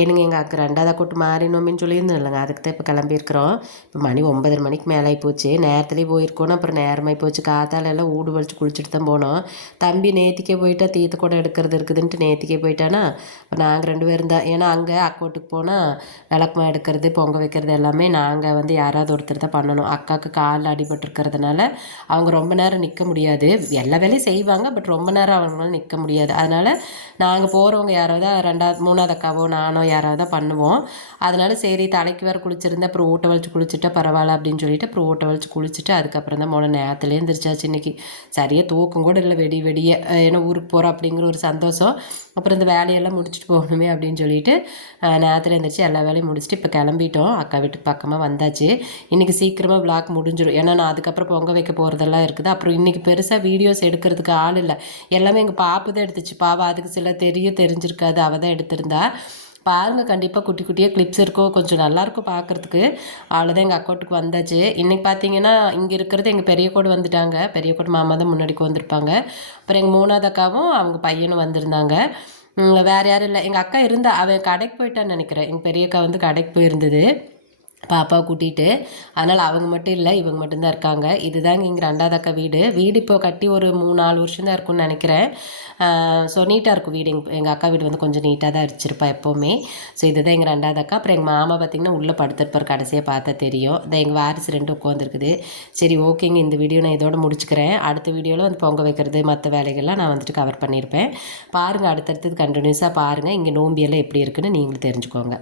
ஏனுங்க எங்கள் அக்கா 2வது அக்கௌண்ட் மாறினோமின்னு சொல்லியிருந்தோம் இல்லைங்க, அதுக்கு தான் இப்போ கிளம்பியிருக்கிறோம். இப்போ மணி 9:30 மணிக்கு மேலே ஆகி போச்சு. நேரத்துலேயே போயிருக்கோணும், அப்புறம் நேரமாகி போச்சு. காத்தால எல்லாம் ஊடு வலிச்சு குளிச்சுட்டு தான் போனோம். தம்பி நேத்திக்கே போயிட்டா, தீர்த்த கூட எடுக்கிறது இருக்குதுன்ட்டு நேத்திக்கே போயிட்டானா, இப்போ நாங்கள் 2 பேரும் தான். ஏன்னா அங்கே அக்கௌண்ட்டுக்கு போனால் விளக்குமா எடுக்கிறது, பொங்க வைக்கிறது எல்லாமே நாங்கள் வந்து யாராவது ஒருத்தர் தான் பண்ணணும். அக்காவுக்கு காலில் அடிபட்டுருக்கிறதுனால அவங்க ரொம்ப நேரம் நிற்க முடியாது. எல்லா வேலையும் செய்வாங்க, பட் ரொம்ப நேரம் அவங்களால நிற்க முடியாது. அதனால் நாங்கள் போகிறவங்க யாராவது 2வது 3வது அக்காவோ நானோ யாராவது தான் பண்ணுவோம். அதனால சரி தலைக்கு வேறு குளிச்சிருந்தேன், அப்புறம் ஊட்ட வலிச்சு குளிச்சுட்டா பரவாயில்ல அப்படின்னு சொல்லிட்டு அப்புறம் ஊட்ட வலிச்சு குளிச்சுட்டு அதுக்கப்புறம் தான் போன நேரத்துலேயே எழுந்திரிச்சாச்சு. இன்றைக்கி சரியாக தூக்கம் கூட இல்லை, வெடிய ஏன்னா ஊருக்கு போகிறோம் அப்படிங்கிற ஒரு சந்தோஷம். அப்புறம் இந்த வேலையெல்லாம் முடிச்சுட்டு போகணுமே அப்படின்னு சொல்லிட்டு நேரத்தில் எழுந்திரிச்சு எல்லா வேலையும் முடிச்சுட்டு இப்போ கிளம்பிட்டோம். அக்கா வீட்டுக்கு பக்கமாக வந்தாச்சு. இன்றைக்கி சீக்கிரமாக விளாக் முடிஞ்சிடும், ஏன்னா நான் அதுக்கப்புறம் பொங்க வைக்க போகிறதெல்லாம் இருக்குது. அப்புறம் இன்றைக்கி பெருசாக வீடியோஸ் எடுக்கிறதுக்கு ஆள் இல்லை, எல்லாமே எங்கள் பாப்பு தான் எடுத்துச்சு. பாவா அதுக்கு சில தெரிஞ்சிருக்காது, அவள் தான் எடுத்திருந்தா. பாருங்கள், கண்டிப்பாக குட்டி குட்டியாக கிளிப்ஸ் இருக்கும், கொஞ்சம் நல்லாயிருக்கும் பார்க்குறதுக்கு. அவ்வளோதான், எங்கள் அக்கௌண்ட்டுக்கு வந்தாச்சு. இன்றைக்கி பார்த்தீங்கன்னா இங்கே இருக்கிறது எங்கள் பெரிய கோடு வந்துட்டாங்க. பெரிய கோடு மாமா தான் முன்னாடிக்கு வந்திருப்பாங்க. அப்புறம் எங்கள் 3வது அக்காவும் அவங்க பையனும் வந்திருந்தாங்க. வேறு யாரும் இல்லை. எங்கள் அக்கா இருந்தா, அவன் கடைக்கு போயிட்டான்னு நினைக்கிறேன். எங்கள் பெரிய அக்கா வந்து கடைக்கு போயிருந்தது பாப்பாவை கூட்டிகிட்டு. அதனால் அவங்க மட்டும் இல்லை, இவங்க மட்டும்தான் இருக்காங்க. இதுதாங்க எங்கள் 2வது அக்கா வீடு. இப்போ கட்டி ஒரு 3-4 வருஷம் தான் இருக்கும்னு நினைக்கிறேன். ஸோ நீட்டாக இருக்கும் வீடு. எங்கள் அக்கா வீடு வந்து கொஞ்சம் நீட்டாக தான் வச்சுருப்பா எப்போவுமே. ஸோ இதுதான் எங்கள் 2வது அக்கா. அப்புறம் எங்கள் மாமா பார்த்திங்கன்னா உள்ளே படுத்துருப்பார், கடைசியாக பார்த்தா தெரியும். இந்த எங்கள் வாரிசு 2 உட்காந்துருக்குது. சரி ஓகேங்க, இந்த வீடியோ நான் இதோட முடிச்சுக்கிறேன். அடுத்த வீடியோவில் வந்து பொங்க வைக்கிறது மற்ற வேலைகள்லாம் நான் வந்துட்டு கவர் பண்ணியிருப்பேன். பாருங்கள், அடுத்தடுத்தது கண்டினியூஸாக பாருங்கள். இங்கே நோம்பியெல்லாம் எப்படி இருக்குன்னு நீங்களும் தெரிஞ்சுக்கோங்க.